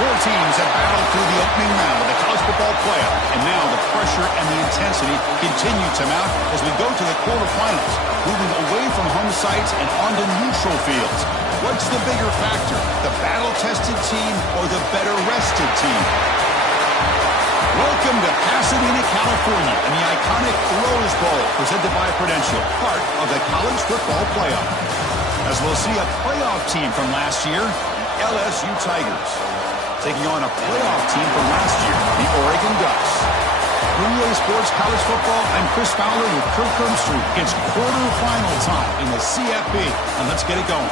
Four teams have battled through the opening round of the college football playoff, and now the pressure and the intensity continue to mount as we go to the quarterfinals, moving away from home sites and onto neutral fields. What's the bigger factor, the battle-tested team or the better-rested team? Welcome to Pasadena, California, and the iconic Rose Bowl, presented by Prudential, part of the college football playoff. As we'll see a playoff team from last year, the LSU Tigers, taking on a playoff team from last year, the Oregon Ducks. For EA Sports College Football, I'm Chris Fowler with Kirk Herbstreit. It's quarterfinal time in the CFB, and let's get it going.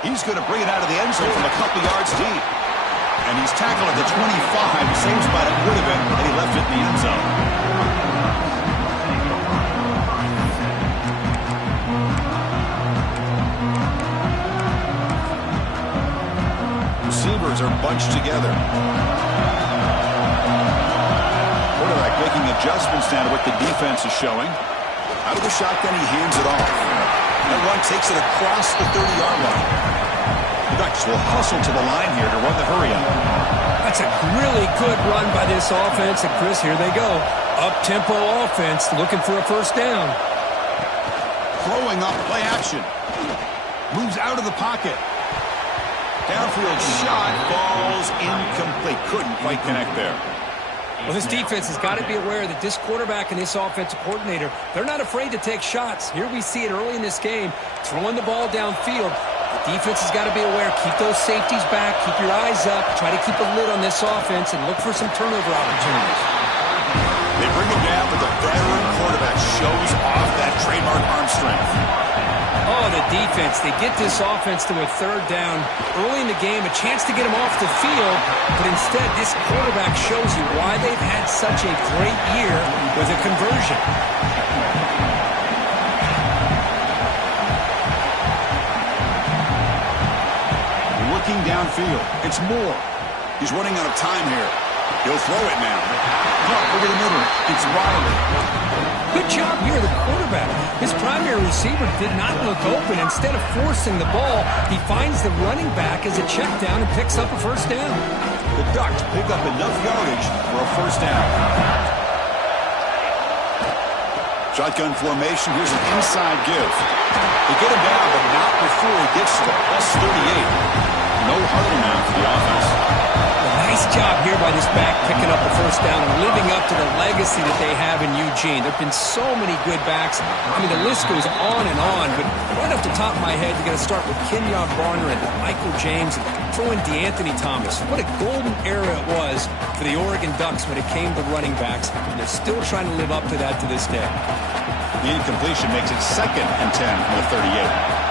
He's going to bring it out of the end zone from a couple yards deep. And he's tackled at the 25, same spot it would have been, and he left it in the end zone. Receivers are bunched together. Quarterback making adjustments now to what the defense is showing. Out of the shotgun, he hands it off. That run takes it across the 30-yard line. The Ducks will hustle to the line here to run the hurry-up. That's a really good run by this offense. And, Chris, here they go. Up-tempo offense looking for a first down. Throwing up play action. Moves out of the pocket. Downfield shot falls incomplete. Couldn't quite connect there. Well, this defense has got to be aware that this quarterback and this offensive coordinator, they're not afraid to take shots. Here we see it early in this game, throwing the ball downfield. The defense has got to be aware. Keep those safeties back. Keep your eyes up. Try to keep a lid on this offense and look for some turnover opportunities. They bring it down, but the veteran quarterback shows off that trademark arm strength. Oh, the defense. They get this offense to a third down early in the game, a chance to get them off the field, but instead this quarterback shows you why they've had such a great year with a conversion. Looking downfield. It's Moore. He's running out of time here. He'll throw it now. Caught over the middle. It's Riley. Good job here, the quarterback. His primary receiver did not look open. Instead of forcing the ball, he finds the running back as a check down and picks up a first down. The Ducks pick up enough yardage for a first down. Shotgun formation. Here's an inside give. They get him down, but not before he gets to the +38. No huddle now for the offense. Nice job here by this back picking up the first down and living up to the legacy that they have in Eugene. There have been so many good backs. I mean, the list goes on and on, but right off the top of my head, you got to start with Kenyon Barner and Michael James and throw in DeAnthony Thomas. What a golden era it was for the Oregon Ducks when it came to running backs, and they're still trying to live up to that to this day. The incompletion makes it 2nd and 10 from the 38.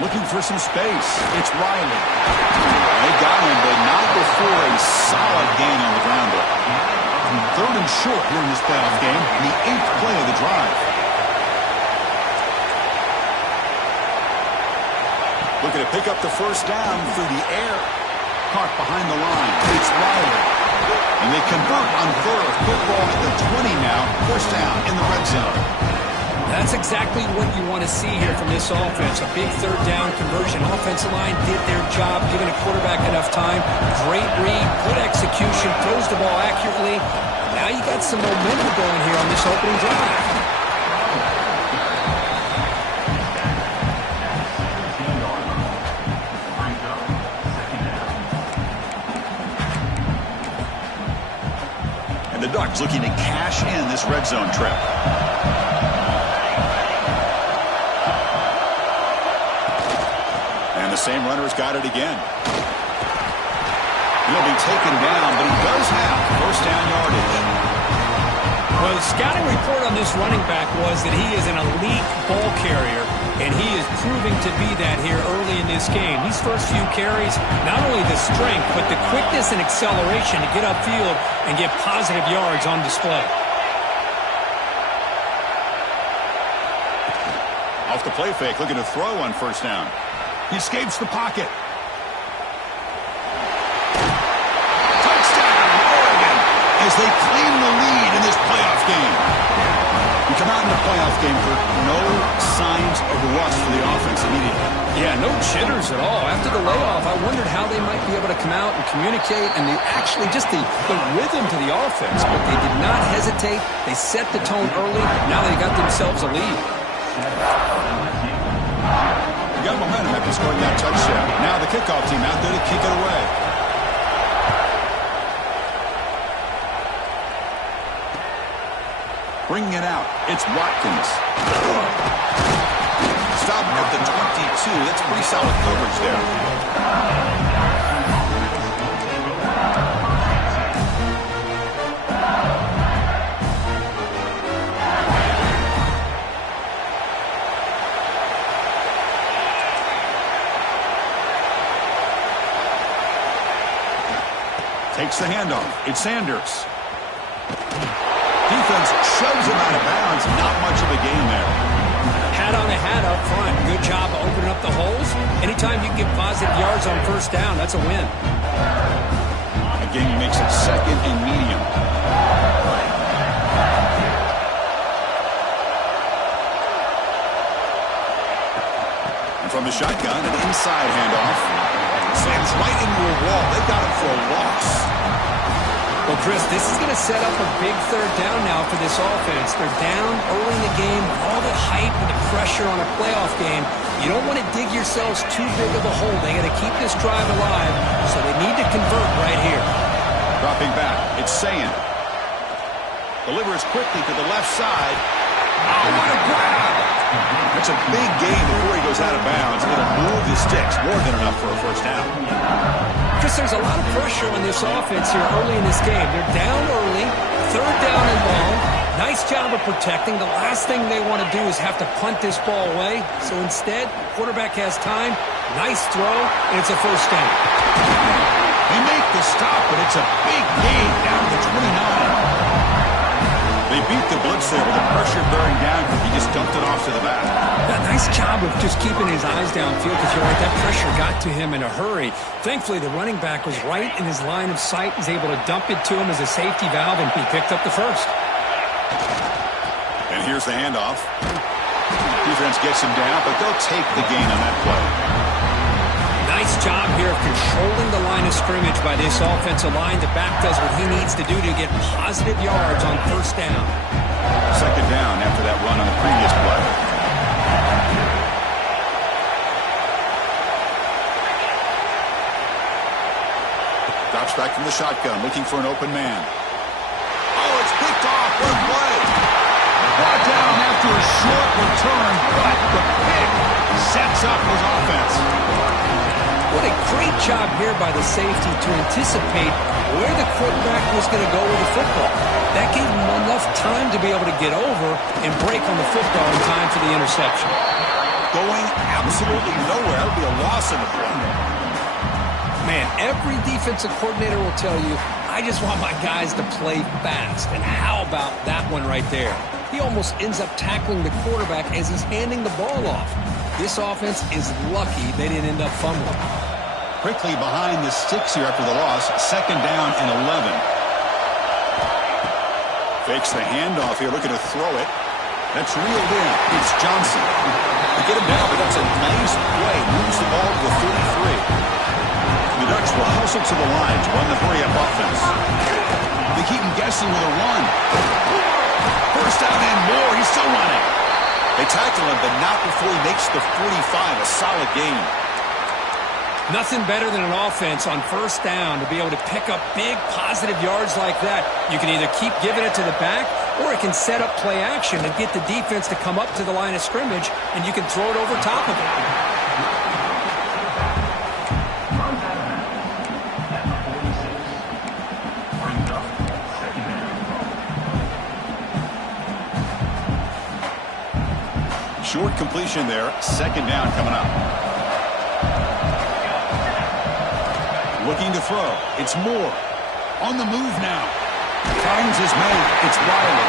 Looking for some space. It's Riley. They got him, but not before a solid gain on the ground there. 3rd and short here in this playoff game, the 8th play of the drive. Looking to pick up the first down through the air. Caught behind the line. It's Riley. And they convert on 3rd. Football at the 20 now. First down in the red zone. That's exactly what you want to see here from this offense. A big third down conversion. Offensive line did their job, giving a quarterback enough time. Great read, good execution, throws the ball accurately. Now you got some momentum going here on this opening drive. And the Ducks looking to cash cash in this red zone trip. And the same runner's got it again. He'll be taken down, but he does have first down yardage. Well, the scouting report on this running back was that he is an elite ball carrier, and he is proving to be that here early in this game. These first few carries, not only the strength, but the quickness and acceleration to get upfield and get positive yards on display. Off the play fake, looking to throw on first down. He escapes the pocket. As they claim the lead in this playoff game. You come out in the playoff game for no signs of rust for the offense immediately. Yeah, no jitters at all. After the layoff, I wondered how they might be able to come out and communicate and actually just the rhythm to the offense. But they did not hesitate. They set the tone early. Now they got themselves a lead. You got momentum after scoring that touchdown. Now the kickoff team out there to kick it away. Bringing it out, it's Watkins. Stop at the 22. That's pretty solid coverage there. Takes the handoff. It's Sanders. Defense shoves him out of bounds. Not much of a gain there. Hat on the hat up front. Good job of opening up the holes. Anytime you can get positive yards on first down, that's a win. Again, he makes it second and medium. And from the shotgun, an inside handoff. Slams right into a wall. They got him for a loss. Well, Chris, this is going to set up a big third down now for this offense. They're down early in the game. All the hype and the pressure on a playoff game. You don't want to dig yourselves too big of a hole. They got to keep this drive alive, so they need to convert right here. Dropping back, it's Sayin. Delivers quickly to the left side. Oh, what a grab! That's a big gain before he goes out of bounds. It'll move the sticks. More than enough for a first down. Chris, there's a lot of pressure on this offense here early in this game. They're down early, third down and long. Nice job of protecting. The last thing they want to do is have to punt this ball away. So instead, quarterback has time. Nice throw, and it's a first down. They make the stop, but it's a big gain down to 29. They beat the blitz there with the pressure bearing down. He just dumped it off to the back. Yeah, nice job of just keeping his eyes downfield because you're right, that pressure got to him in a hurry. Thankfully, the running back was right in his line of sight. He's able to dump it to him as a safety valve, and he picked up the first. And here's the handoff. Defense gets him down, but they'll take the gain on that play. Nice job here of controlling the line of scrimmage by this offensive line. The back does what he needs to do to get positive yards on first down. Second down after that run on the previous play. Drops back from the shotgun, looking for an open man. Oh, it's picked off. What a play. Brought down after a short return, but the pick sets up his offense. What a great job here by the safety to anticipate where the quarterback was going to go with the football. That gave him enough time to be able to get over and break on the football in time for the interception. Going absolutely nowhere. That would be a loss in the play. Man, every defensive coordinator will tell you, I just want my guys to play fast. And how about that one right there? He almost ends up tackling the quarterback as he's handing the ball off. This offense is lucky they didn't end up fumbling. Quickly behind the sticks here after the loss. Second down and 11. Fakes the handoff here, looking to throw it. That's reeled in. It's Johnson. They get him down, but that's a nice play. Moves the ball to the 33. The Ducks will hustle to the line to run the hurry-up offense. They keep him guessing with a run. First down and more. He's still running. They tackle him, but not before he makes the 45. A solid gain. Nothing better than an offense on first down to be able to pick up big positive yards like that. You can either keep giving it to the back or it can set up play action and get the defense to come up to the line of scrimmage, and you can throw it over top of it. Short completion there. Second down coming up. Looking to throw. It's Moore. On the move now. Finds his man. It's Riley.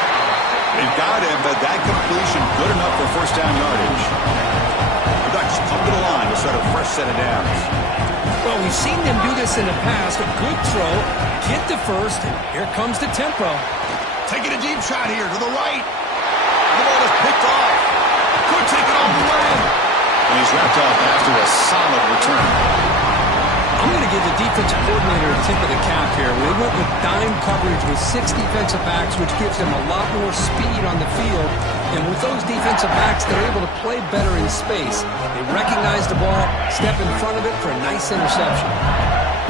They've got him, but that completion good enough for first down yardage. The Ducks come to the line to start a fresh set of downs. Well, we've seen them do this in the past. A good throw. Get the first. And here comes the tempo. Taking a deep shot here to the right. The ball is picked off. Could take it all the way. And he's wrapped up after a solid return. I'm going to give the defensive coordinator a tip of the cap here. They went with dime coverage with 6 defensive backs, which gives them a lot more speed on the field. And with those defensive backs, they're able to play better in space. They recognize the ball, step in front of it for a nice interception.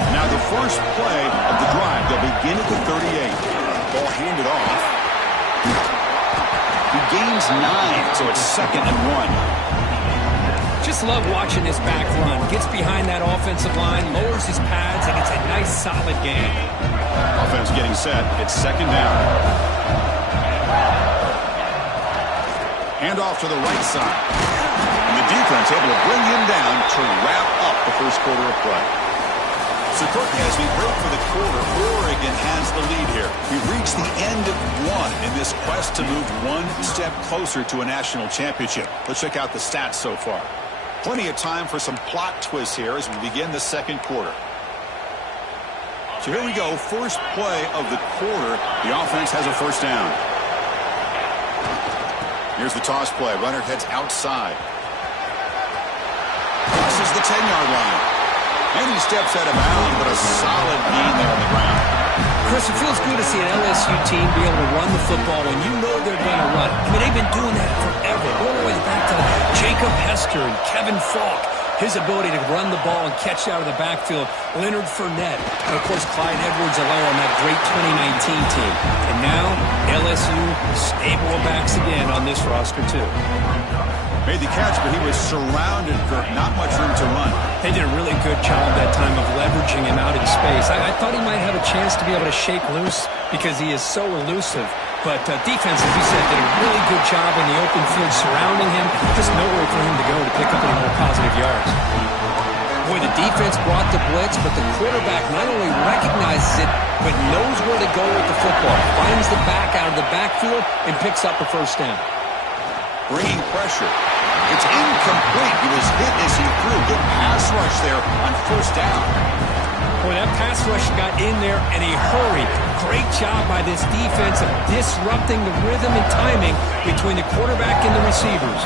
Now the first play of the drive, they'll begin at the 38. Ball handed off. He gains 9, so it's 2nd and 1. Just love watching this back run. Gets behind that offensive line, lowers his pads, and it's a nice, solid game. Offense getting set. It's 2nd down. Hand off to the right side. And the defense able to bring him down to wrap up the first quarter of play. So, Kirk, as we break for the quarter, Oregon has the lead here. We've reached the end of one in this quest to move one step closer to a national championship. Let's check out the stats so far. Plenty of time for some plot twists here as we begin the second quarter. So here we go. First play of the quarter. The offense has a first down. Here's the toss play. Runner heads outside. Crosses the 10-yard line. And he steps out of bounds, but a solid gain there on the ground. Chris, it feels good to see an LSU team be able to run the football when you know they're going to run. I mean, they've been doing that forever, all the way back to Jacob Hester and Kevin Falk. His ability to run the ball and catch out of the backfield. Leonard Fournette. And, of course, Clyde Edwards-Helaire on that great 2019 team. And now, LSU stable of backs again on this roster, too. Made the catch, but he was surrounded, Kirk. Not much room to run. They did a really good job that time of leveraging him out in space. I thought he might have a chance to be able to shake loose because he is so elusive. But defense, as you said, did a really good job in the open field surrounding him. Just nowhere for him to go to pick up any more positive yards. Boy, the defense brought the blitz, but the quarterback not only recognizes it, but knows where to go with the football. Finds the back out of the backfield and picks up a first down. Bringing pressure. It's incomplete. He was hit as he threw. Good pass rush there on first down. Boy, that pass rush got in there in a hurry. Great job by this defense of disrupting the rhythm and timing between the quarterback and the receivers.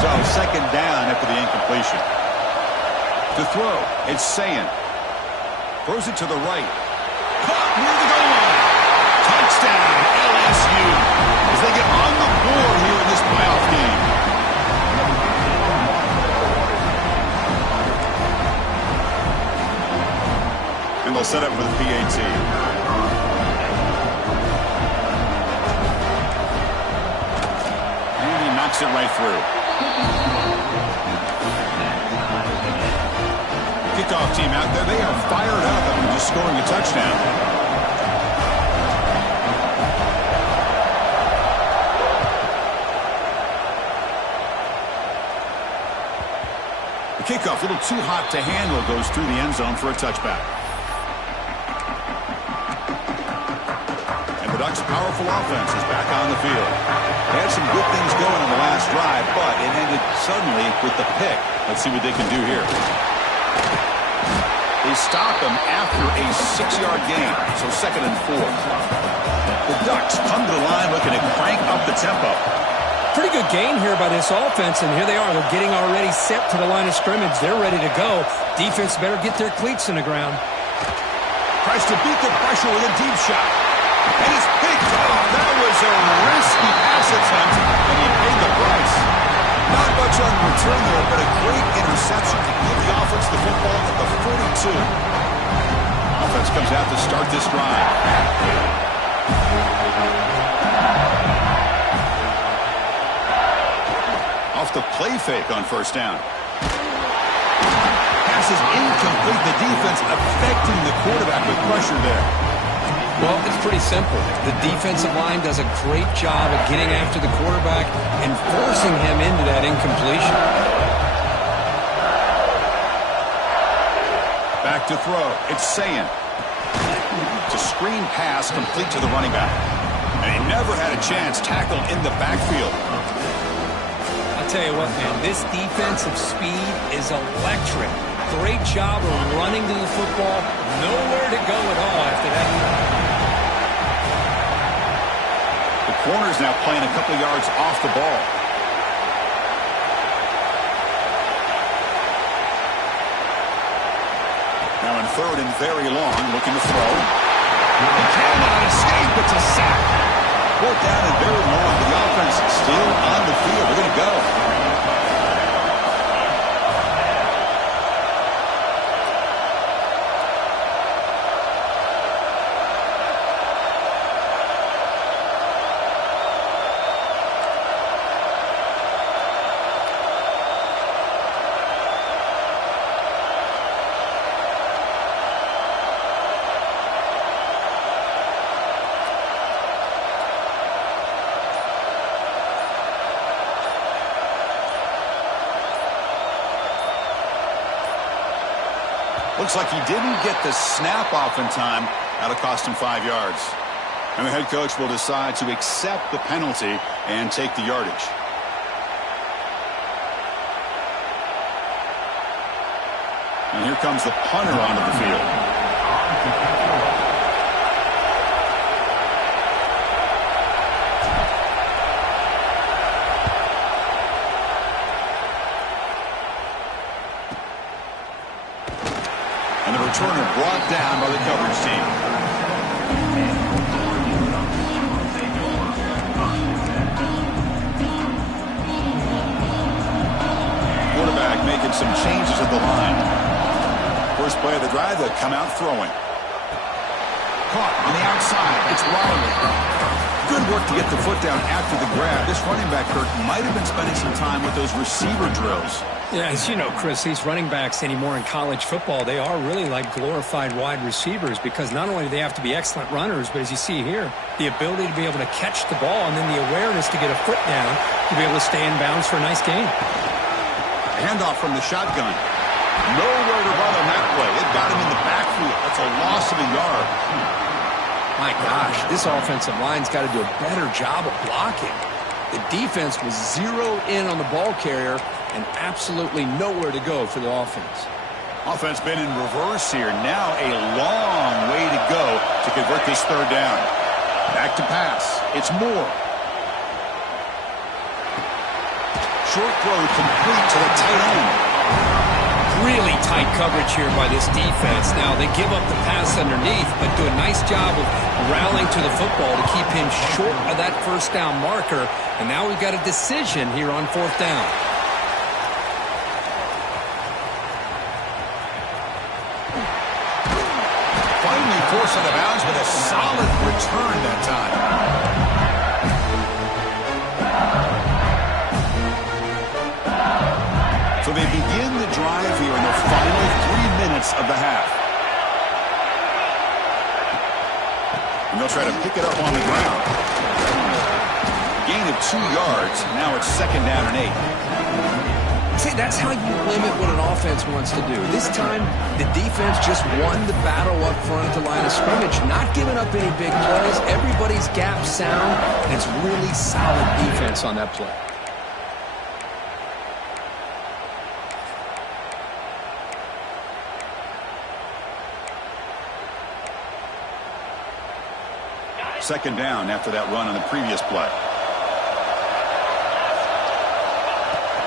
So, second down after the incompletion. To throw, it's Sayin. Throws it to the right. Caught near the goal line. Touchdown, LSU. As they get on the board here in this playoff game. And they'll set up for the PAT. And he knocks it right through. Kickoff team out there. They are fired up after just scoring a touchdown. Kickoff, a little too hot to handle, goes through the end zone for a touchback. And the Ducks' powerful offense is back on the field. They had some good things going on the last drive, but it ended suddenly with the pick. Let's see what they can do here. They stop him after a 6-yard gain, so 2nd and 4. The Ducks come to the line looking to crank up the tempo. Pretty good gain here by this offense, and here they are. They're getting already set to the line of scrimmage. They're ready to go. Defense better get their cleats in the ground. Tries to beat the pressure with a deep shot. And it's picked off. That was a risky pass attempt, and he paid the price. Not much on return there, but a great interception to give the offense the football at the 42. Offense comes out to start this drive. off the play fake on first down. Pass is incomplete. The defense affecting the quarterback with pressure there. Well, it's pretty simple. The defensive line does a great job of getting after the quarterback and forcing him into that incompletion. Back to throw. It's Sayin. It's a screen pass complete to the running back. And he never had a chance tackled in the backfield. I'll tell you what, man, this defensive speed is electric. Great job of running to the football. Nowhere to go at all after that. The corner's now playing a couple yards off the ball. Now in third and very long, looking to throw. He cannot escape. It's a sack. Fourth down and very long, but the offense is still on the field. They're going to go. Looks like he didn't get the snap off in time. That'll cost him 5 yards. And the head coach will decide to accept the penalty and take the yardage. And here comes the punter onto the field. And the returner brought down by the coverage team. Quarterback making some changes at the line. First play of the drive, they'll come out throwing. Caught on the outside. It's Riley. Good work to get the foot down after the grab. This running back, Kirk, might have been spending some time with those receiver drills. Yeah, as you know, Chris, these running backs anymore in college football, they are really like glorified wide receivers because not only do they have to be excellent runners, but as you see here, the ability to be able to catch the ball and then the awareness to get a foot down to be able to stay in bounds for a nice gain. Handoff from the shotgun. Nowhere to run on that play. It got him in the backfield. That's a loss of a yard. My gosh, this offensive line's got to do a better job of blocking. The defense was zeroed in on the ball carrier and absolutely nowhere to go for the offense. Offense been in reverse here. Now a long way to go to convert this third down. Back to pass. It's Moore. Short throw complete to the tight end. Really tight coverage here by this defense. Now, they give up the pass underneath, but do a nice job of rallying to the football to keep him short of that first down marker. And now we've got a decision here on fourth down. Finally forced out of bounds with a solid return that time. So they begin the drive here in the final 3 minutes of the half. And they'll try to pick it up on the ground. Gain of 2 yards. Now it's second down and 8. See, that's how you limit what an offense wants to do. This time, the defense just won the battle up front at the line of scrimmage, not giving up any big plays. Everybody's gap sound, and it's really solid defense on that play. Second down after that run on the previous play.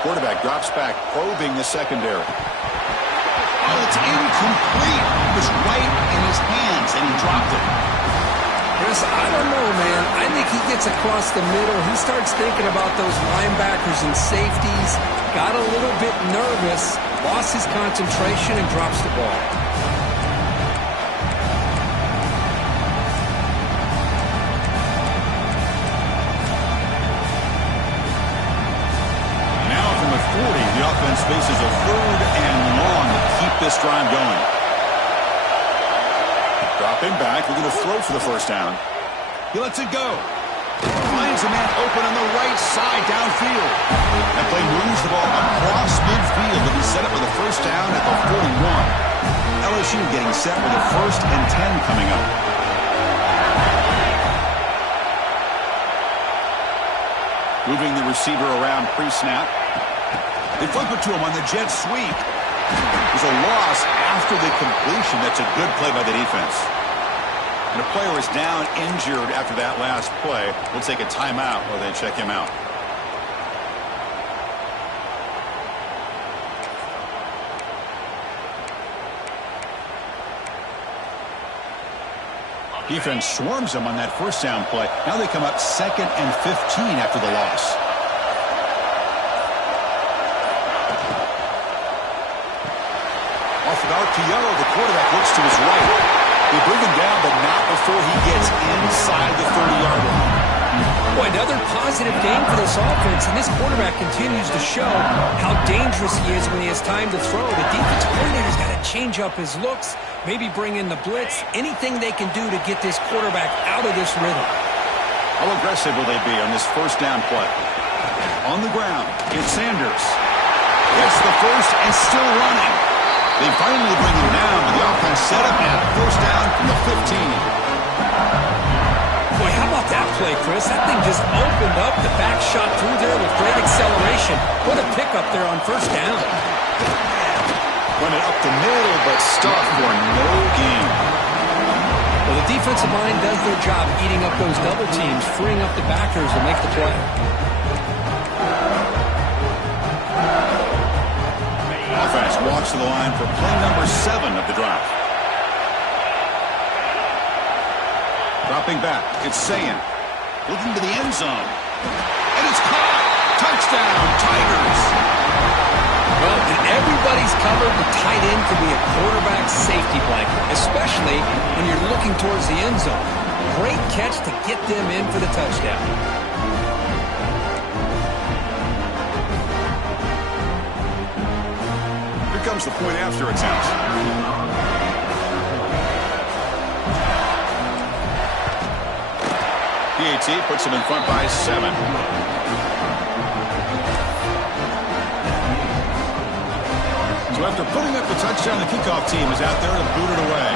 Quarterback drops back, probing the secondary. Oh, it's incomplete. It was right in his hands, and he dropped it. Chris, I don't know, man. I think he gets across the middle. He starts thinking about those linebackers and safeties, got a little bit nervous, lost his concentration, and drops the ball. The offense faces a 3rd and long to keep this drive going. Dropping back, looking to throw for the first down. He lets it go. Finds a man open on the right side downfield. That play moves the ball across midfield to be set up with a first down at the 41. LSU getting set with a 1st and 10 coming up. Moving the receiver around pre-snap. They flip it to him on the jet sweep. There's a loss after the completion. That's a good play by the defense. And a player is down injured after that last play. We'll take a timeout while they check him out. Defense swarms them on that first down play. Now they come up 2nd and 15 after the loss. Off an RPO, the quarterback looks to his right. They bring him down, but not before he gets inside the 30-yard line. Boy, another positive game for this offense, and this quarterback continues to show how dangerous he is when he has time to throw. The defensive coordinator's got to change up his looks, maybe bring in the blitz, anything they can do to get this quarterback out of this rhythm. How aggressive will they be on this first down play? On the ground, it's Sanders. Gets the first and still running. They finally bring him down with the offense set up at first down from the 15. Boy, how about that play, Chris? That thing just opened up. The back shot through there with great acceleration. What a pickup there on first down. Run it up the middle, but stuffed for no gain. Well, the defensive line does their job eating up those double teams, freeing up the backers to make the play. Offense walks to the line for play number 7 of the drive. Dropping back, it's Sayin. Looking to the end zone. And it's caught. Touchdown, Tigers. Well, when everybody's covered, the tight end can be a quarterback safety blanket, especially when you're looking towards the end zone. Great catch to get them in for the touchdown. Here comes the point after attempt. PAT puts him in front by 7. So after putting up the touchdown, the kickoff team is out there to boot it away.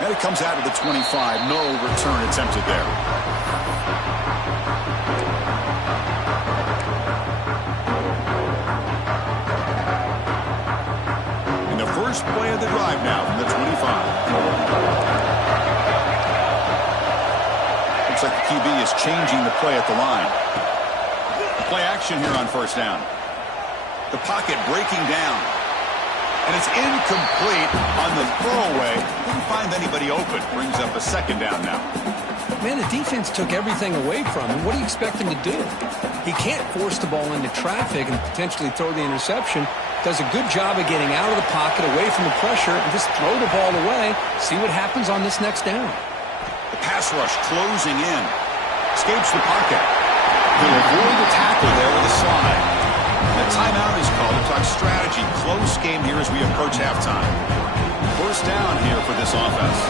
And it comes out of the 25. No return attempted there. First play of the drive now from the 25. Looks like the QB is changing the play at the line. Play action here on first down. The pocket breaking down. And it's incomplete on the throwaway. Didn't find anybody open. Brings up a second down now. Man, the defense took everything away from him. What do you expect him to do? He can't force the ball into traffic and potentially throw the interception. Does a good job of getting out of the pocket, away from the pressure, and just throw the ball away. See what happens on this next down. The pass rush closing in. Escapes the pocket. He'll avoid the tackle there with a slide. And a timeout is called to talk strategy. Close game here as we approach halftime. First down here for this offense.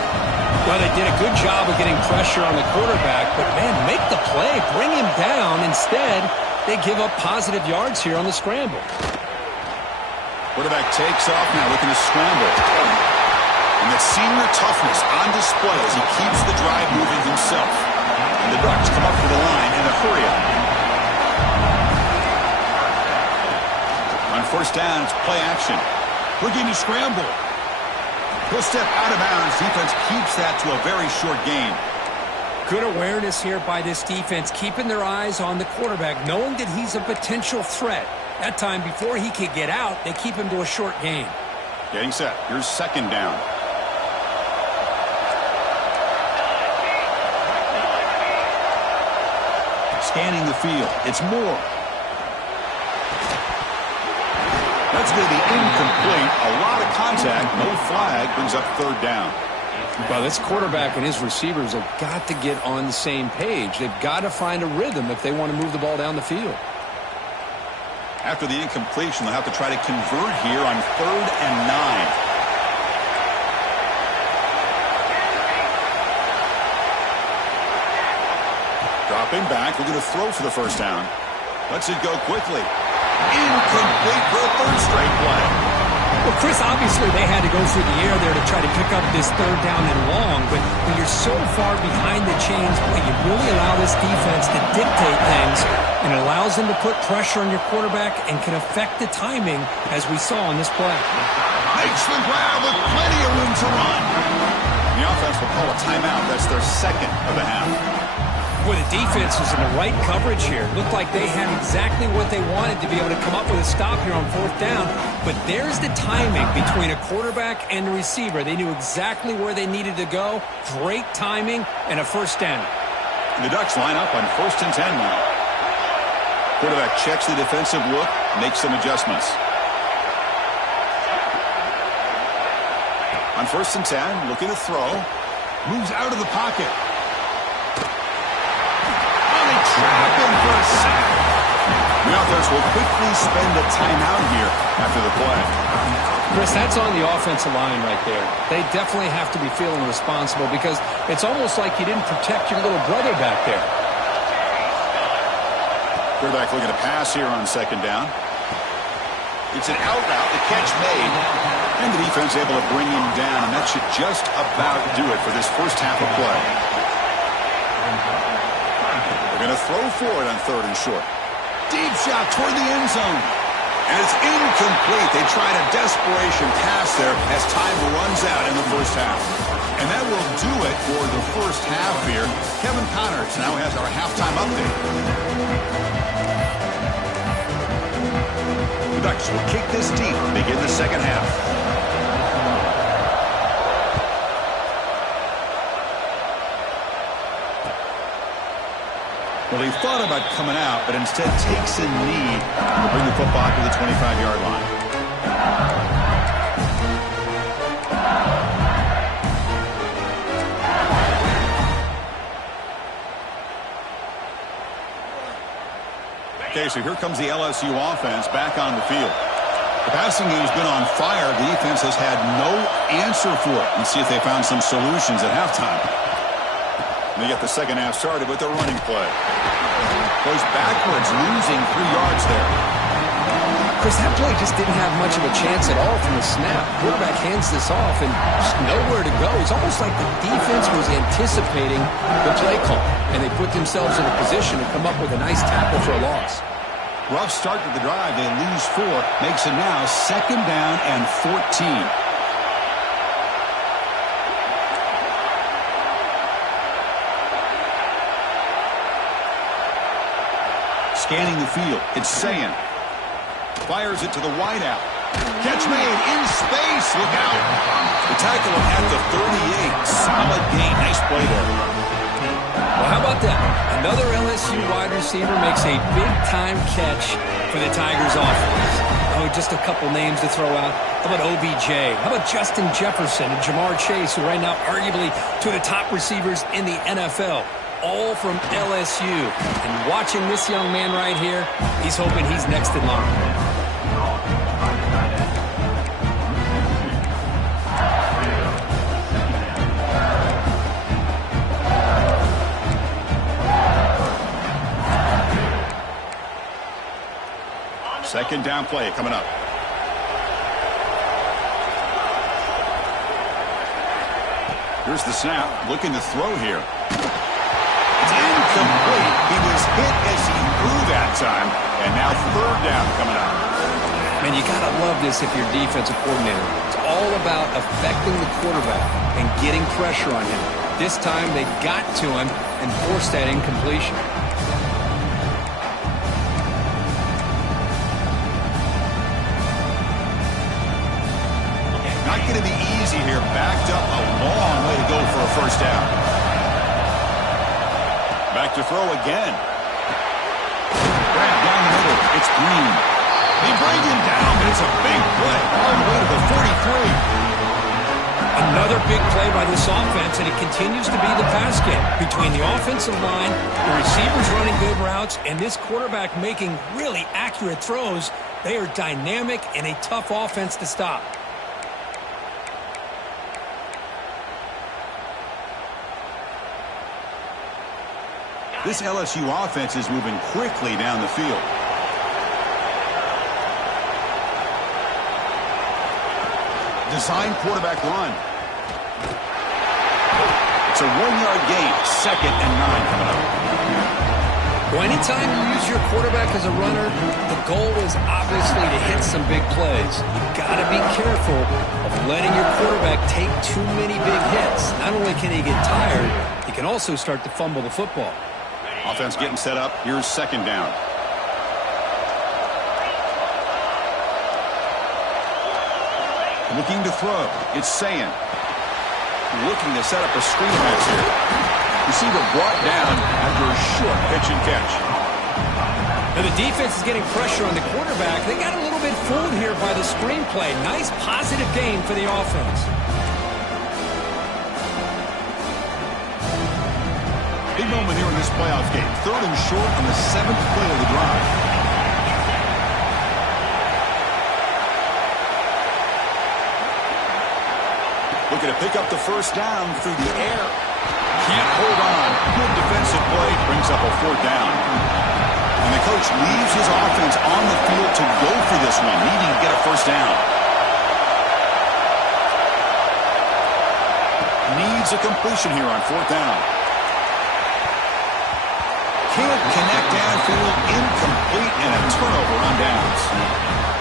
Well, they did a good job of getting pressure on the quarterback, but, man, make the play. Bring him down. Instead, they give up positive yards here on the scramble. Quarterback takes off now, looking to scramble. And that senior toughness on display as he keeps the drive moving himself. And the Ducks come up to the line in a hurry up. On first down, it's play action. Looking to scramble. He'll step out of bounds. Defense keeps that to a very short gain. Good awareness here by this defense, keeping their eyes on the quarterback, knowing that he's a potential threat. That time, before he could get out, they keep him to a short gain. Getting set. Here's second down. Scanning the field. It's Moore. That's going to be incomplete. A lot of contact. No flag. Brings up third down. Well, this quarterback and his receivers have got to get on the same page. They've got to find a rhythm if they want to move the ball down the field. After the incompletion, they'll have to try to convert here on 3rd and 9. Dropping back, looking to throw for the first down. Lets it go quickly. Incomplete for a 3rd straight play. Well, Chris, obviously they had to go through the air there to try to pick up this 3rd down and long, but when you're so far behind the chains, boy, you really allow this defense to dictate things, and it allows them to put pressure on your quarterback and can affect the timing, as we saw on this play. Makes the grab with plenty of room to run. The offense will call a timeout. That's their 2nd of the half. Boy, the defense was in the right coverage here. Looked like they had exactly what they wanted to be able to come up with a stop here on 4th down. But there's the timing between a quarterback and a receiver. They knew exactly where they needed to go. Great timing and a 1st down. The Ducks line up on 1st and 10 now. Quarterback checks the defensive look, makes some adjustments. On 1st and 10, looking to throw. Moves out of the pocket. Trap him for a sack. The offense will quickly spend a timeout here after the play. Chris, that's on the offensive line right there. They definitely have to be feeling responsible because it's almost like you didn't protect your little brother back there. Quarterback looking to pass here on 2nd down. It's an out route, the catch made, and the defense able to bring him down, and that should just about do it for this first half of play. Going to throw for it on 3rd and short. Deep shot toward the end zone. And it's incomplete. They tried a desperation pass there as time runs out in the first half. And that will do it for the first half here. Kevin Connors now has our halftime update. The Ducks will kick this deep to begin the second half. Well, he thought about coming out, but instead takes a knee to bring the football to the 25-yard line. Okay, so here comes the LSU offense back on the field. The passing game's been on fire. The defense has had no answer for it. Let's see if they found some solutions at halftime. They get the second half started with the running play. Goes backwards, losing 3 yards there. Chris, that play just didn't have much of a chance at all from the snap. Quarterback hands this off and just nowhere to go. It's almost like the defense was anticipating the play call, and they put themselves in a position to come up with a nice tackle for a loss. Rough start to the drive. They lose 4. Makes it now 2nd down and 14. Scanning the field. It's Sayan. Fires it to the wideout. Catch made in space. Look out. The tackle at the 38. Solid gain. Nice play there. Well, how about that? Another LSU wide receiver makes a big-time catch for the Tigers offense. Oh, just a couple names to throw out. How about OBJ? How about Justin Jefferson and Jamar Chase, who right now arguably two of the top receivers in the NFL? All from LSU. And watching this young man right here, he's hoping he's next in line. Second down play coming up. Here's the snap. Looking to throw here. Incomplete. He was hit as he threw that time. And now third down coming up. Man, you got to love this if you're defensive coordinator. It's all about affecting the quarterback and getting pressure on him. This time they got to him and forced that incompletion. Not going to be easy here. Backed up a long way to go for a first down. Back to throw again. Grab down the middle. It's Green. They bring him down. It's a big play all the way to the 43. Another big play by this offense, and it continues to be the pass game. Between the offensive line, the receivers running good routes, and this quarterback making really accurate throws, they are dynamic and a tough offense to stop. This LSU offense is moving quickly down the field. Design quarterback run. It's a 1-yard gain. 2nd and 9 coming up. Well, anytime you use your quarterback as a runner, the goal is obviously to hit some big plays. You've got to be careful of letting your quarterback take too many big hits. Not only can he get tired, he can also start to fumble the football. Offense getting set up. Here's 2nd down. Looking to throw. It's Sayin. Looking to set up a screen pass here. Receiver brought down after a short pitch and catch. Now the defense is getting pressure on the quarterback. They got a little bit fooled here by the screenplay. Nice positive gain for the offense. Big moment here in this playoff game. 3rd and short on the 7th play of the drive. Looking to pick up the 1st down through the air. Can't hold on. Good defensive play. Brings up a 4th down. And the coach leaves his offense on the field to go for this one, needing to get a 1st down. Needs a completion here on 4th down. Can't connect downfield, incomplete, and a turnover on downs.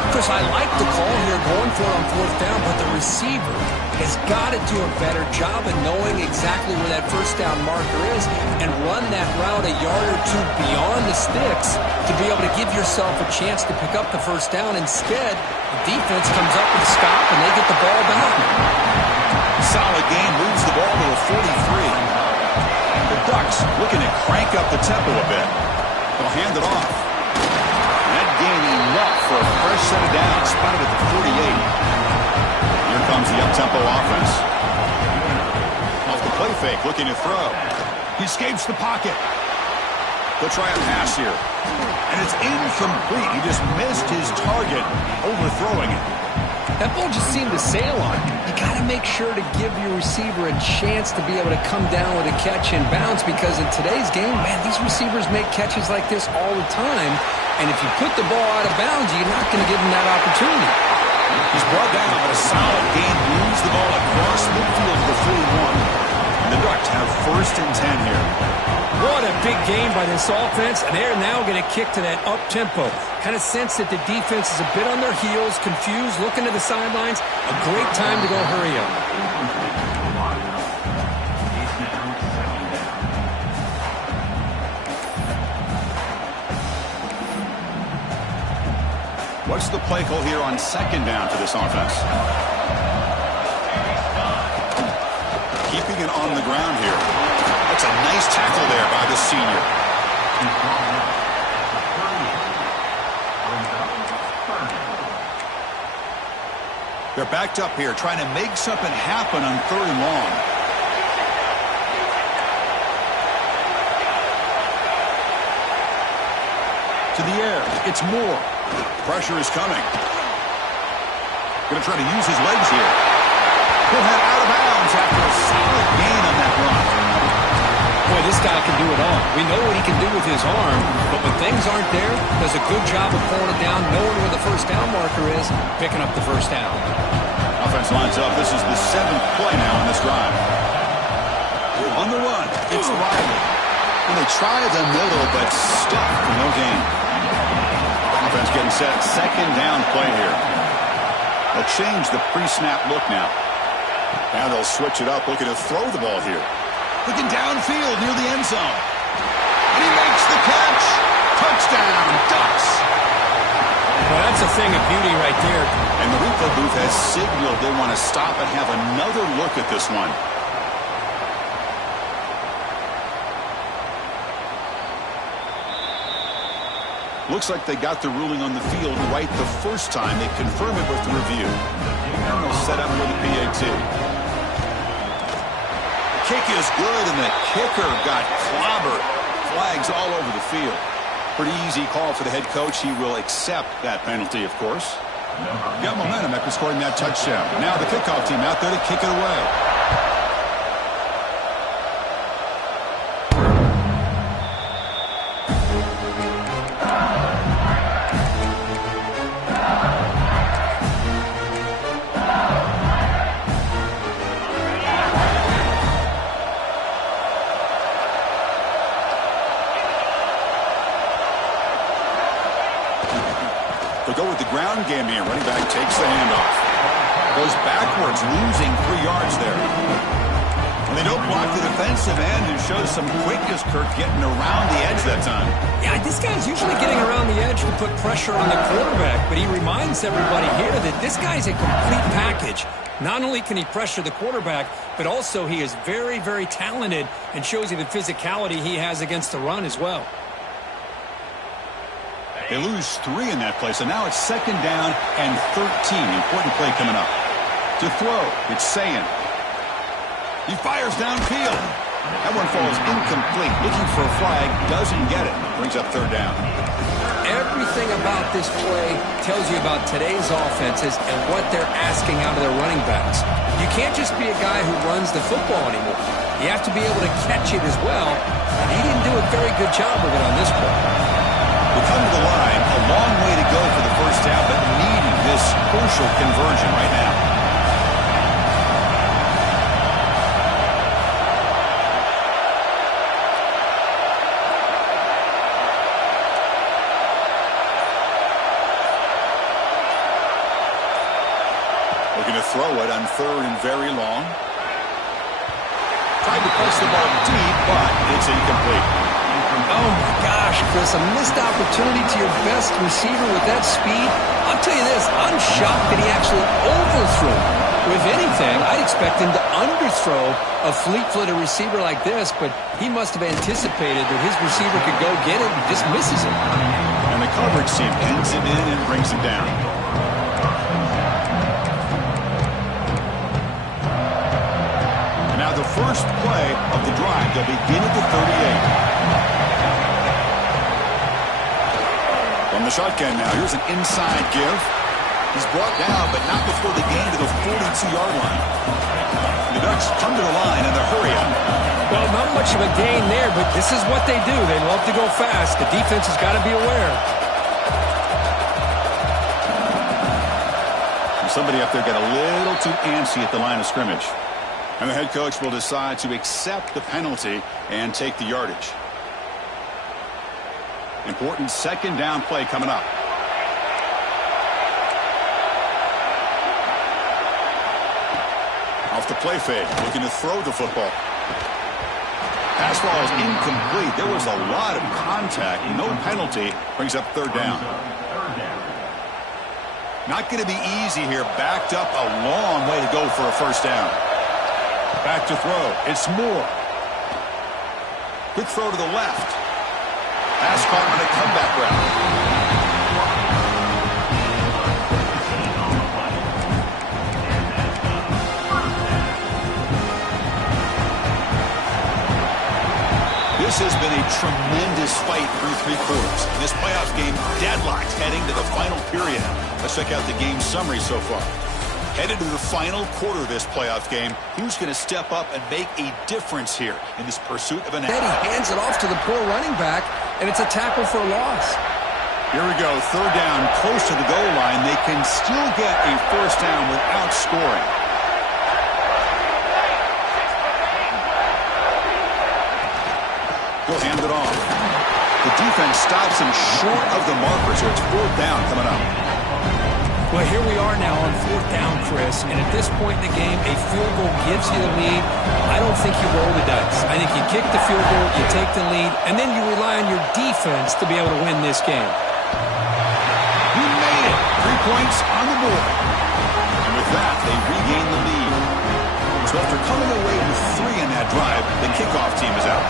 Chris, I like the call here going for it on 4th down, but the receiver has got to do a better job of knowing exactly where that 1st down marker is and run that route a yard or 2 beyond the sticks to be able to give yourself a chance to pick up the 1st down. Instead, the defense comes up with a stop and they get the ball back. Solid game, moves the ball to a 43. The Ducks looking to crank up the tempo a bit. They'll hand it off. That gain enough for a fresh set of downs, spotted at the 48. Here comes the up-tempo offense. Off the play fake, looking to throw. He escapes the pocket. They'll try a pass here. And it's incomplete. He just missed his target, overthrowing it. That ball just seemed to sail on him. You got to make sure to give your receiver a chance to be able to come down with a catch and bounce, because in today's game, man, these receivers make catches like this all the time. And if you put the ball out of bounds, you're not going to give them that opportunity. He's brought down, but a solid gain moves the ball across midfield to the 41. And the Ducks have 1st and 10 here. What a big game by this offense, and they're now going to kick to that up-tempo. Kind of sense that the defense is a bit on their heels, confused, looking to the sidelines. A great time to go hurry up. What's the play call here on 2nd down for this offense? Keeping it on the ground here. That's a nice tackle there by the senior. They're backed up here, trying to make something happen on 3rd and long. To the air. It's Moore. Pressure is coming. Going to try to use his legs here. He'll head out of bounds after a solid gain on that run. Boy, this guy can do it all. We know what he can do with his arm, but when things aren't there, does a good job of pulling it down, knowing where the 1st down marker is, picking up the 1st down. Offense lines up. This is the 7th play now on this drive. On the run, it's Riley. And they try the middle, but stuck for no gain. Offense getting set. 2nd down play here. They'll change the pre-snap look now. Now they'll switch it up, looking to throw the ball here. Looking downfield near the end zone. And he makes the catch. Touchdown, Ducks. Well, that's a thing of beauty right there. And the replay booth has signaled they want to stop and have another look at this one. Looks like they got the ruling on the field right the first time. They confirm it with the review. And they'll set up for the PAT. kick is good, and the kicker got clobbered. Flags all over the field. Pretty easy call for the head coach. He will accept that penalty, of course. Got momentum after scoring that touchdown. Now the kickoff team out there to kick it away. They go with the ground game here. Running back takes the handoff. Goes backwards, losing 3 yards there. And they don't block the defensive end and shows some quickness, Kirk, getting around the edge that time. Yeah, this guy's usually getting around the edge to put pressure on the quarterback, but he reminds everybody here that this guy's a complete package. Not only can he pressure the quarterback, but also he is very, very talented and shows you the physicality he has against the run as well. They lose 3 in that play, so now it's 2nd down and 13. Important play coming up. To throw, it's Sayin. He fires downfield. That one falls incomplete. Looking for a flag, doesn't get it. Brings up 3rd down. Everything about this play tells you about today's offenses and what they're asking out of their running backs. You can't just be a guy who runs the football anymore. You have to be able to catch it as well. And he didn't do a very good job of it on this play. They come to the line, a long way to go for the first down, but needing this crucial conversion right now. Looking to throw it on 3rd and very long. Tried to place the ball deep, but it's incomplete. Oh, my gosh, Chris, a missed opportunity to your best receiver with that speed. I'll tell you this, I'm shocked that he actually overthrew. If anything, I'd expect him to underthrow a fleet-footed receiver like this, but he must have anticipated that his receiver could go get it and just misses it. And the coverage team pins him in and brings him down. And now the first play of the drive, they'll begin at the 38. From the shotgun now, here's an inside give. He's brought down, but not before the gain to the 42-yard line. The Ducks come to the line in a hurry up. Well, not much of a gain there, but this is what they do. They love to go fast. The defense has got to be aware. Somebody up there got a little too antsy at the line of scrimmage. And the head coach will decide to accept the penalty and take the yardage. Important 2nd down play coming up. Off the play fake, looking to throw the football. Pass ball is incomplete. There was a lot of contact. No penalty. Brings up 3rd down. Not going to be easy here. Backed up a long way to go for a first down. Back to throw. It's Moore. Quick throw to the left. Pass caught on a comeback route. This has been a tremendous fight through 3 quarters. This playoff game deadlocked heading to the final period. Let's check out the game summary so far. Headed to the final quarter of this playoff game, who's going to step up and make a difference here in this pursuit of an edge? He hands it off to the poor running back, and it's a tackle for a loss. Here we go, 3rd down, close to the goal line. They can still get a first down without scoring. He'll hand it off. The defense stops him short of the marker, so it's 4th down coming up. Well, here we are now on 4th down, Chris, and at this point in the game, a field goal gives you the lead. I don't think you roll the dice. I think you kick the field goal, you take the lead, and then you rely on your defense to be able to win this game. He made it. 3 points on the board. And with that, they regain the lead. So after coming away with 3 in that drive, the kickoff team is out.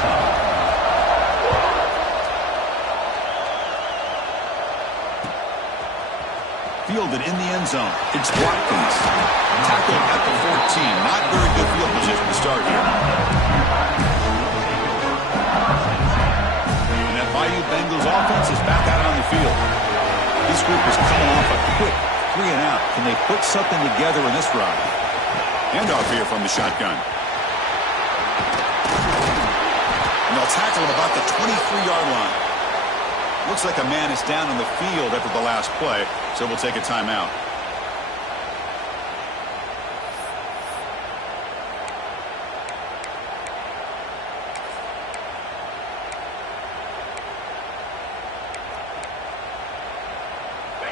fielded in the end zone. It's Watkins. Tackled at the 14. Not very good field position to start here. And that Bayou Bengals offense is back out on the field. This group is coming off a quick 3-and-out. Can they put something together in this drive? Handoff here from the shotgun. And they'll tackle him about the 23-yard line. Looks like a man is down on the field after the last play, so we'll take a timeout.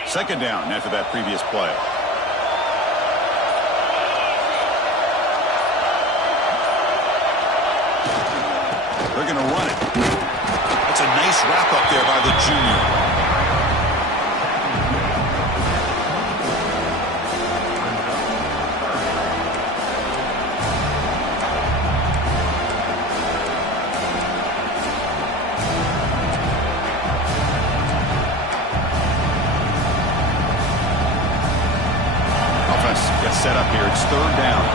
Second down after that previous play. They're going to run it. That's a nice wrap up there by the junior. Offense gets set up here. It's third down.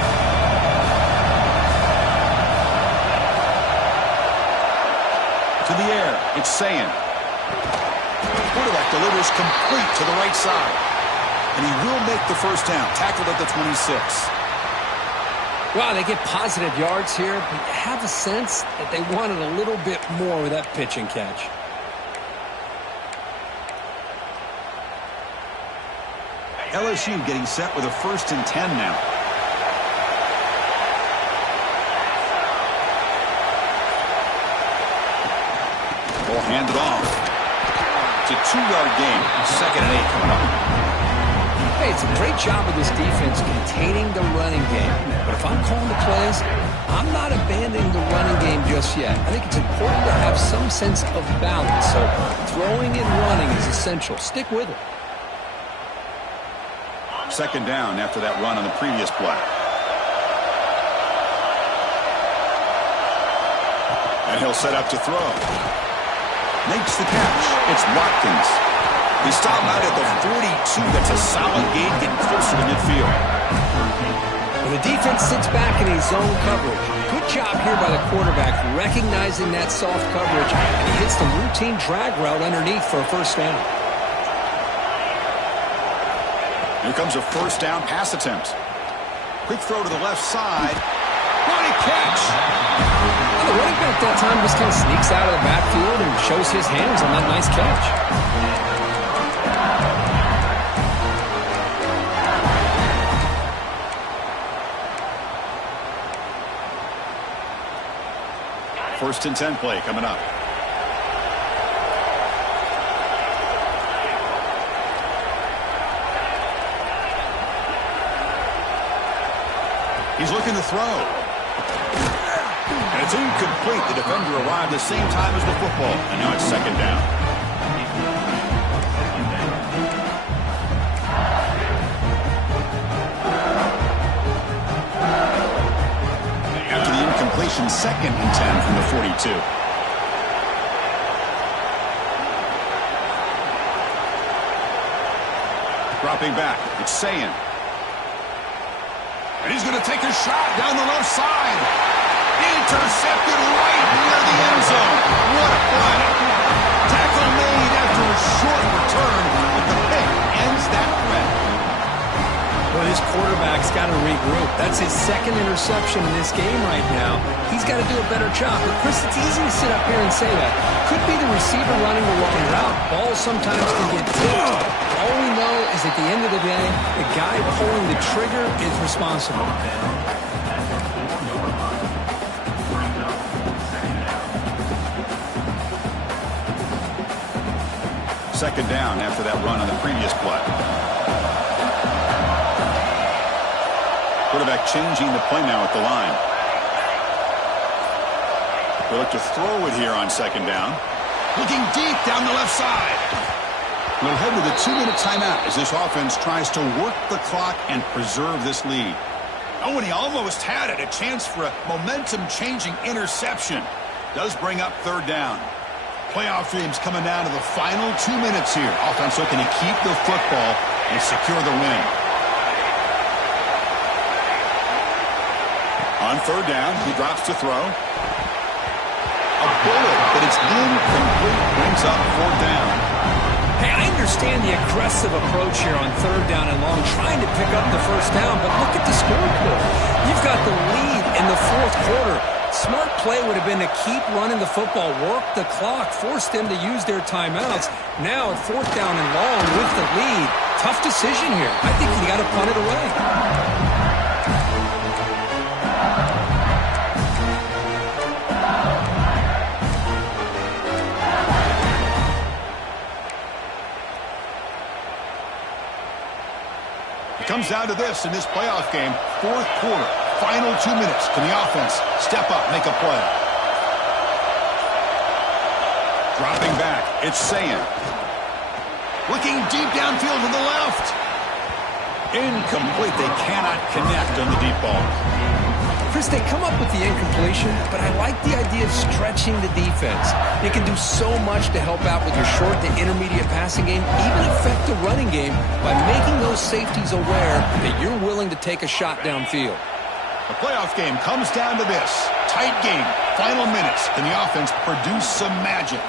To the air, it's Sayin. Quarterback delivers complete to the right side. And he will make the first down, tackled at the 26. Wow, they get positive yards here, but you have a sense that they wanted a little bit more with that pitch and catch. LSU getting set with a 1st and 10 now. Ball handed off. It's a 2-yard gain. 2nd and 8 coming up. Hey, it's a great job of this defense containing the running game. But if I'm calling the plays, I'm not abandoning the running game just yet. I think it's important to have some sense of balance. So throwing and running is essential. Stick with it. Second down after that run on the previous play. And he'll set up to throw. Makes the catch. It's Watkins. They stop him out at the 42. That's a solid gain, getting closer to midfield. When the defense sits back in his zone coverage, good job here by the quarterback recognizing that soft coverage, and he hits the routine drag route underneath for a first down. Here comes a first down pass attempt. Quick throw to the left side. Running catch. Well, the running back that time just kind of sneaks out of the backfield and shows his hands on that nice catch. First and 10 play coming up. He's looking to throw. And it's incomplete. The defender arrived the same time as the football. And now it's second down. After the incompletion, 2nd and 10 from the 42. Dropping back. It's Sayin. And he's going to take a shot down the left side. Intercepted right near the end zone. What a play. Tackle made after a short return, but the pick ends that threat. Well, his quarterback's got to regroup. That's his 2nd interception in this game right now. He's got to do a better job. But, Chris, it's easy to sit up here and say that. Could be the receiver running the wrong route. Balls sometimes can get tipped. All we know is at the end of the day, the guy pulling the trigger is responsible. Second down after that run on the previous play. Quarterback changing the play now at the line. They look to throw it here on second down. Looking deep down the left side. We'll head with a 2-minute timeout as this offense tries to work the clock and preserve this lead. Oh, and he almost had it. A chance for a momentum-changing interception. Does bring up third down. Playoff dreams coming down to the final 2 minutes here. Offense looking to keep the football They secure the win. On third down, he drops to throw. A bullet, but it's incomplete. Brings up fourth down. Hey, I understand the aggressive approach here on third down and long, trying to pick up the first down, but look at the scoreboard. You've got the lead in the fourth quarter. Smart play would have been to keep running the football, work the clock, force them to use their timeouts. Now, fourth down and long with the lead. Tough decision here. I think you got to punt it away. It comes down to this in this playoff game. Fourth quarter, final 2 minutes. Can the offense step up, make a play? Dropping back, it's Sayan. Looking deep downfield to the left. Incomplete. They cannot connect on the deep ball. Chris, they come up with the incompletion, but I like the idea of stretching the defense. They can do so much to help out with your short to intermediate passing game, even affect the running game by making those safeties aware that you're willing to take a shot downfield. The playoff game comes down to this. Tight game, final minutes. Can the offense produce some magic?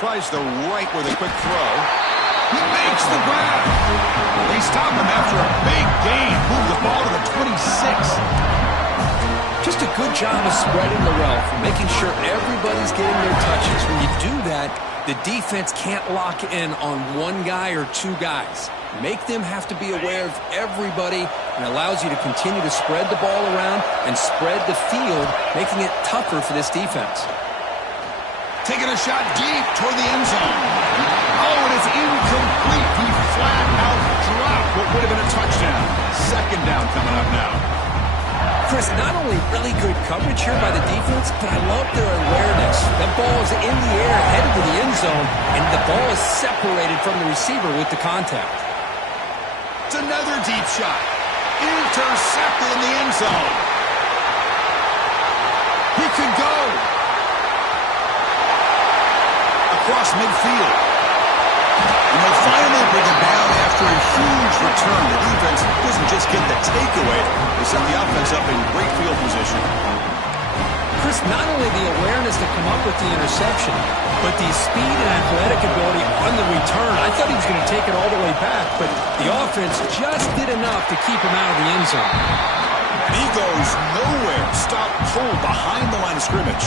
Tries the right with a quick throw. He makes the grab. They stop him after a big gain. Move the ball to the 26. Just a good job of spreading the wealth, making sure everybody's getting their touches. When you do that, the defense can't lock in on one guy or two guys. Make them have to be aware of everybody, and allows you to continue to spread the ball around and spread the field, making it tougher for this defense. Taking a shot deep toward the end zone. Oh, and it's incomplete. He flat out dropped what would have been a touchdown. Second down coming up now. Chris, not only really good coverage here by the defense, but I love their awareness. That ball is in the air, headed to the end zone, and the ball is separated from the receiver with the contact. It's another deep shot. Intercepted in the end zone. He could go across midfield. And they'll finally bring it down after a huge return. The defense doesn't just get the takeaway. They set the offense up in great field position. Chris, not only the awareness to come up with the interception, but the speed and athletic ability on the return. I thought he was going to take it all the way back, but the offense just did enough to keep him out of the end zone. And he goes nowhere. Stop pulled behind the line of scrimmage.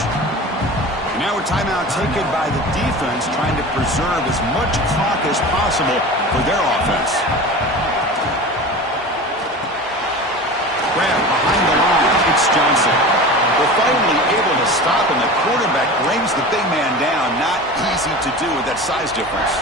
Now a timeout taken by the defense, trying to preserve as much clock as possible for their offense. Grab behind the line. It's Johnson. They're finally able to stop, and the quarterback brings the big man down. Not easy to do with that size difference.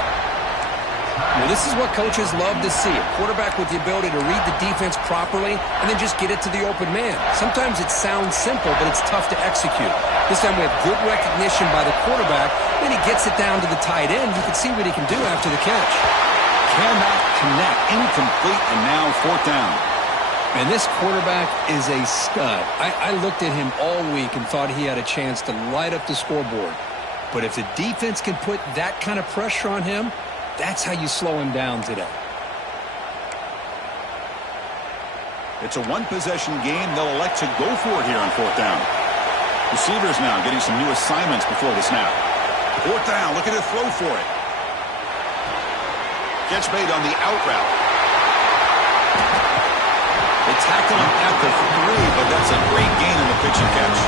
Well, this is what coaches love to see. A quarterback with the ability to read the defense properly and then just get it to the open man. Sometimes it sounds simple, but it's tough to execute. This time we have good recognition by the quarterback. Then he gets it down to the tight end. You can see what he can do after the catch. Cannot connect. Incomplete, and now fourth down. And this quarterback is a stud. I looked at him all week and thought he had a chance to light up the scoreboard. But if the defense can put that kind of pressure on him, that's how you slow him down today. It's a one-possession game. They'll elect to go for it here on fourth down. Receivers now getting some new assignments before the snap. Fourth down, looking to throw for it. Catch made on the out route. They tackle him at the 3, but that's a great gain in the pitch and catch.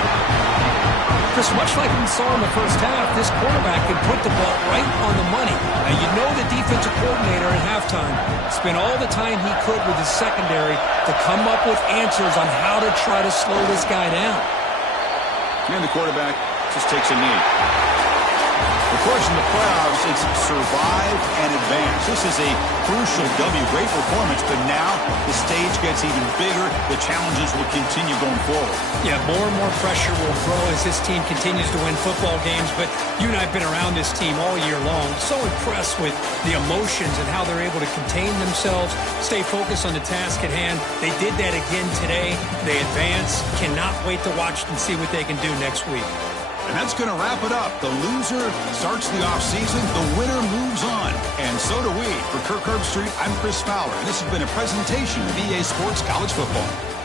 Chris, much like we saw in the first half, this quarterback can put the ball right on the money. Now, you know the defensive coordinator at halftime spent all the time he could with his secondary to come up with answers on how to try to slow this guy down. And the quarterback just takes a knee. Of course, in the playoffs, it's survive and advance. This is a crucial W. Great performance, but now the stage gets even bigger. The challenges will continue going forward. Yeah, more and more pressure will grow as this team continues to win football games, but you and I have been around this team all year long. So impressed with the emotions and how they're able to contain themselves, stay focused on the task at hand. They did that again today. They advance. Cannot wait to watch and see what they can do next week. And that's going to wrap it up. The loser starts the offseason. The winner moves on. And so do we. For Kirk Herbstreit, I'm Chris Fowler. And this has been a presentation of EA Sports College Football.